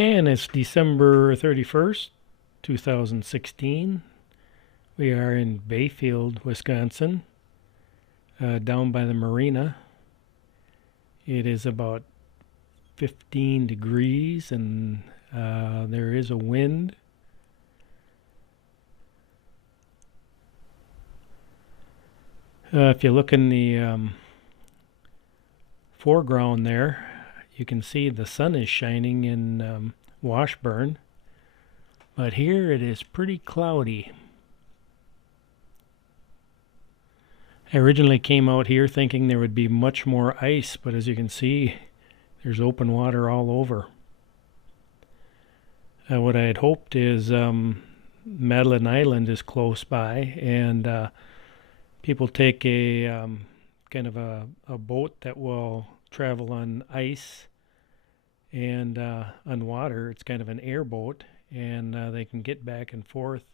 And it's December 31st, 2016. We are in Bayfield, Wisconsin, down by the marina. It is about 15 degrees and there is a wind. If you look in the foreground there, you can see the sun is shining in Washburn, but here it is pretty cloudy. I originally came out here thinking there would be much more ice, but as you can see, there's open water all over. What I had hoped is Madeline Island is close by, and people take a kind of a boat that will travel on ice and on water. It's kind of an airboat, and they can get back and forth,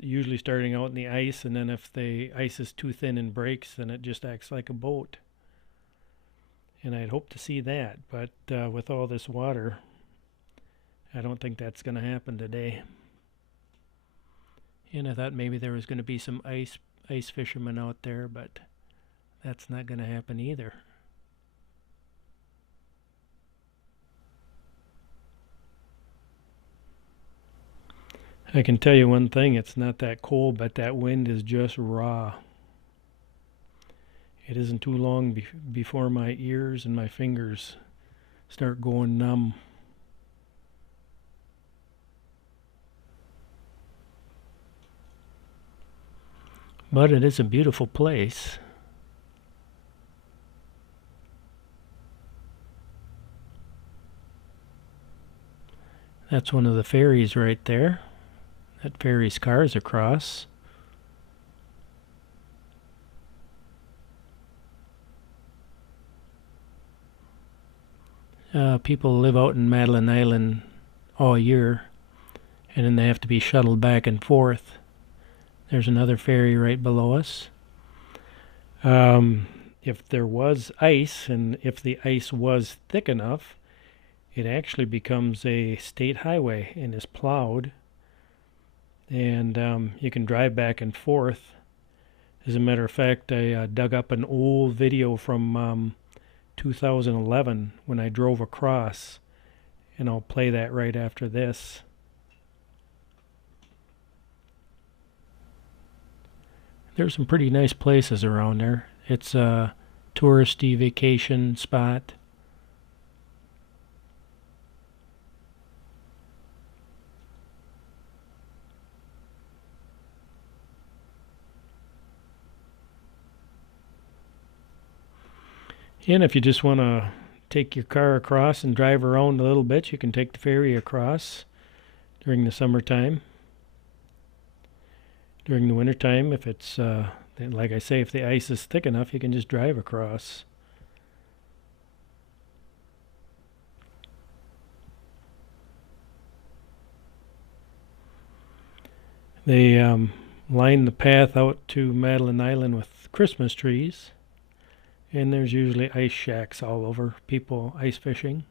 usually starting out in the ice, and then if the ice is too thin and breaks, then it just acts like a boat. And I'd hope to see that, but with all this water, I don't think that's going to happen today. And I thought maybe there was going to be some ice fishermen out there, but that's not going to happen either. I can tell you one thing, it's not that cold, but that wind is just raw. It isn't too long before my ears and my fingers start going numb. But it is a beautiful place. That's one of the ferries right there. That ferries cars across. People live out in Madeline Island all year, and then they have to be shuttled back and forth. There's another ferry right below us. If there was ice, and if the ice was thick enough, it actually becomes a state highway and is plowed, and you can drive back and forth. As a matter of fact, I dug up an old video from 2011 when I drove across, and I'll play that right after this. There's some pretty nice places around there. It's a touristy vacation spot. And if you just want to take your car across and drive around a little bit, you can take the ferry across during the summertime. During the wintertime, if it's, like I say, if the ice is thick enough, you can just drive across. They line the path out to Madeline Island with Christmas trees. And there's usually ice shacks all over, people ice fishing.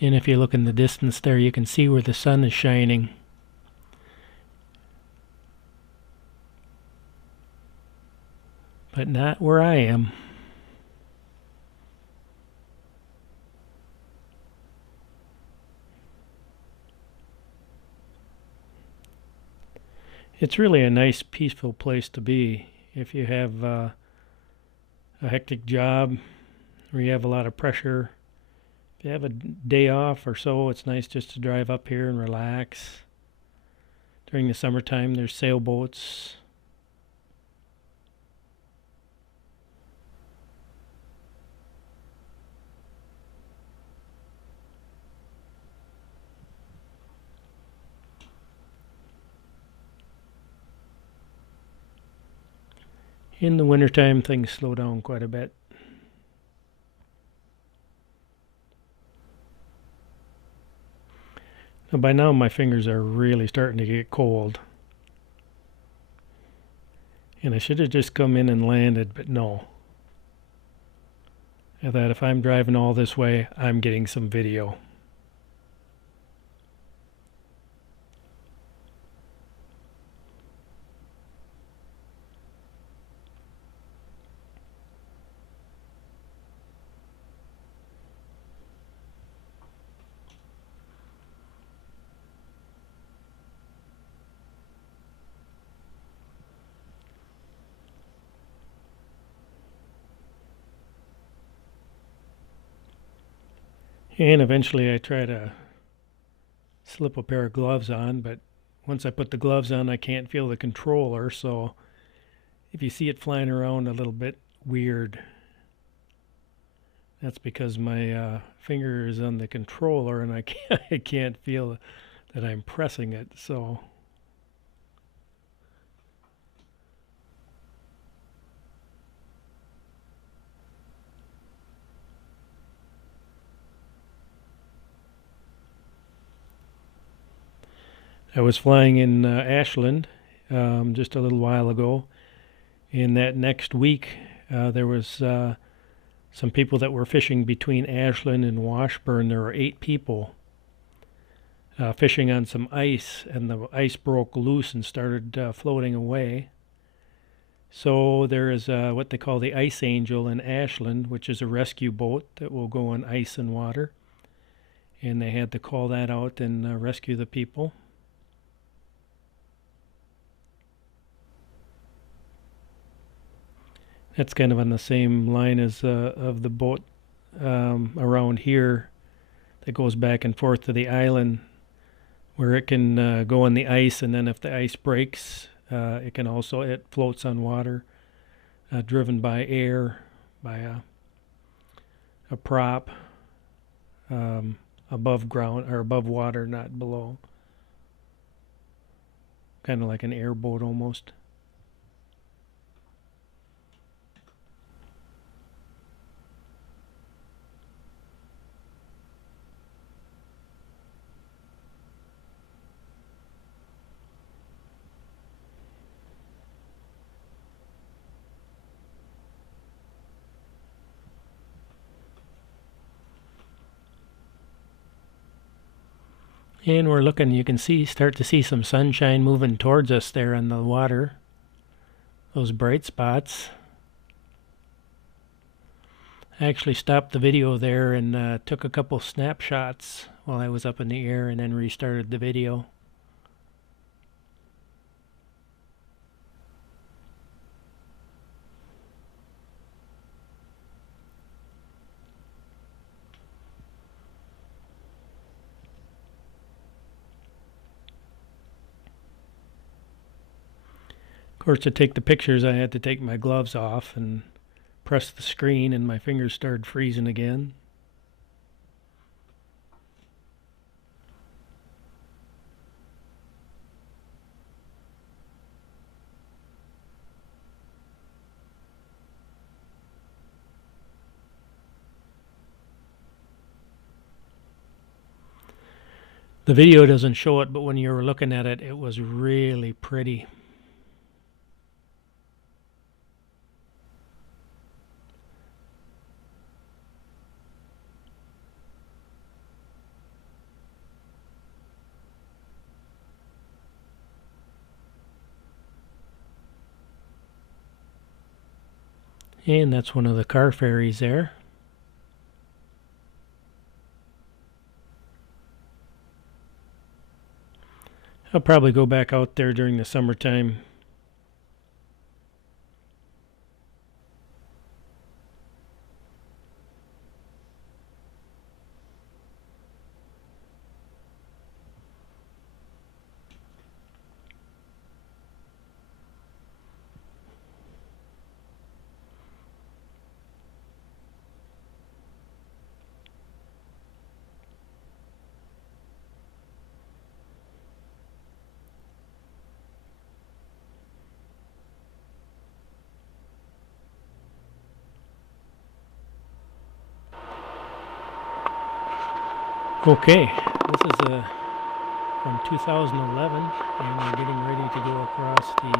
And if you look in the distance there, you can see where the sun is shining. But not where I am. It's really a nice, peaceful place to be if you have a hectic job or you have a lot of pressure. If you have a day off or so, it's nice just to drive up here and relax. During the summertime, there's sailboats. In the wintertime, things slow down quite a bit. And by now my fingers are really starting to get cold. And I should have just come in and landed, but no. I thought if I'm driving all this way, I'm getting some video. And eventually I try to slip a pair of gloves on, but once I put the gloves on, I can't feel the controller, so if you see it flying around a little bit weird, that's because my finger is on the controller and I can't feel that I'm pressing it, so I was flying in Ashland just a little while ago. In that next week, there was some people that were fishing between Ashland and Washburn. There were 8 people fishing on some ice, and the ice broke loose and started floating away. So there is what they call the Ice Angel in Ashland, which is a rescue boat that will go on ice and water. And they had to call that out and rescue the people. That's kind of on the same line as of the boat around here that goes back and forth to the island, where it can go on the ice, and then if the ice breaks, it floats on water, driven by air, by a prop above ground or above water, not below. Kind of like an airboat almost. And we're looking, you can start to see some sunshine moving towards us there on the water. Those bright spots. I actually stopped the video there and took a couple snapshots while I was up in the air and then restarted the video. Of course, to take the pictures, I had to take my gloves off and press the screen, and my fingers started freezing again. The video doesn't show it, but when you were looking at it, it was really pretty. And that's one of the car ferries there. I'll probably go back out there during the summertime. Okay, this is from 2011, and we're getting ready to go across the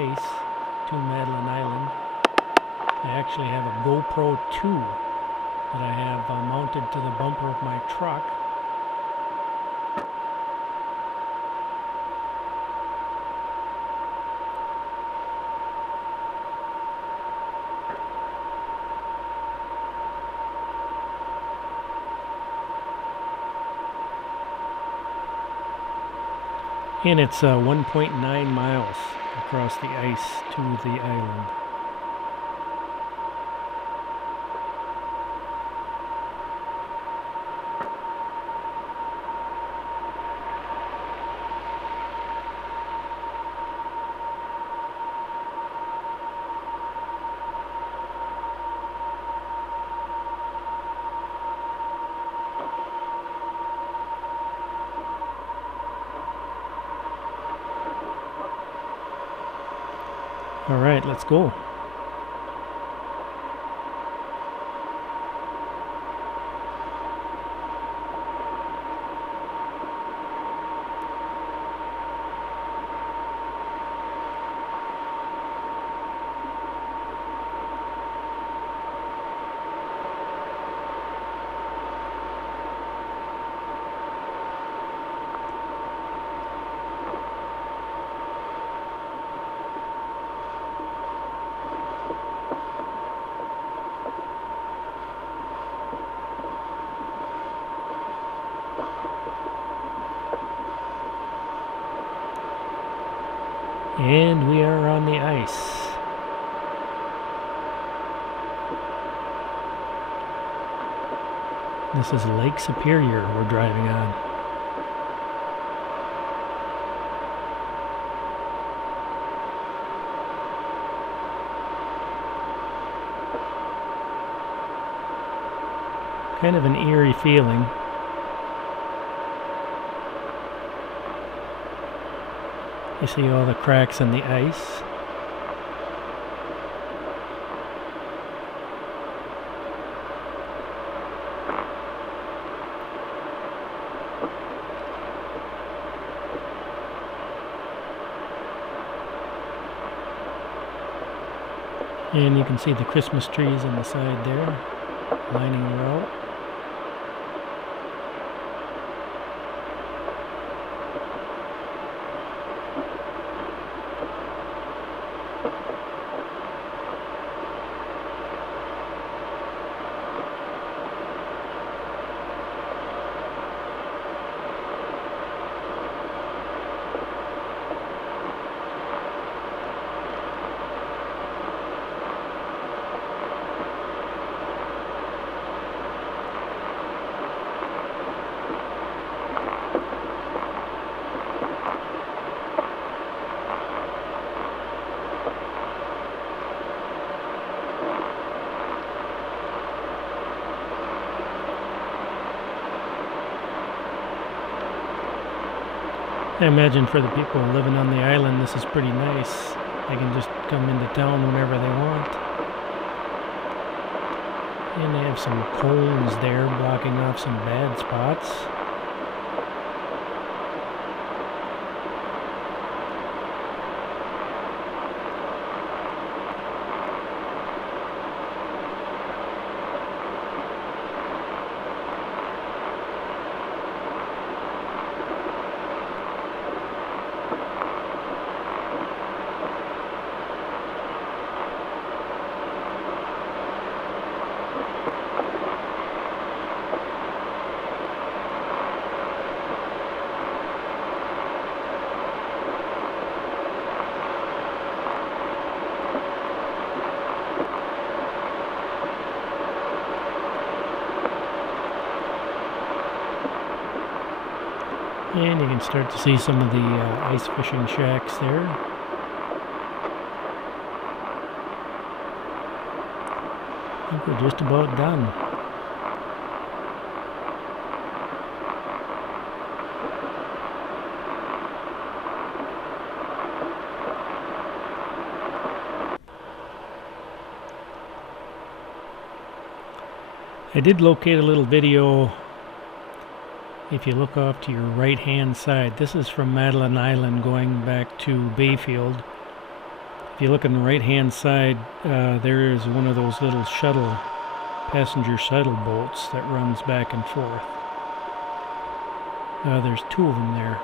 ice to Madeline Island. I actually have a GoPro 2 that I have mounted to the bumper of my truck. And it's 1.9 miles across the ice to the island. All right, let's go. And we are on the ice. This is Lake Superior we're driving on. Kind of an eerie feeling. You see all the cracks in the ice. And you can see the Christmas trees on the side there, lining the road. I imagine for the people living on the island, this is pretty nice. They can just come into town whenever they want. And they have some cones there blocking off some bad spots. And you can start to see some of the ice fishing shacks there. I think we're just about done. I did locate a little video if you look off to your right hand side, this is from Madeline Island going back to Bayfield. If you look on the right hand side, there is one of those little shuttle, passenger shuttle boats that runs back and forth. There's two of them there.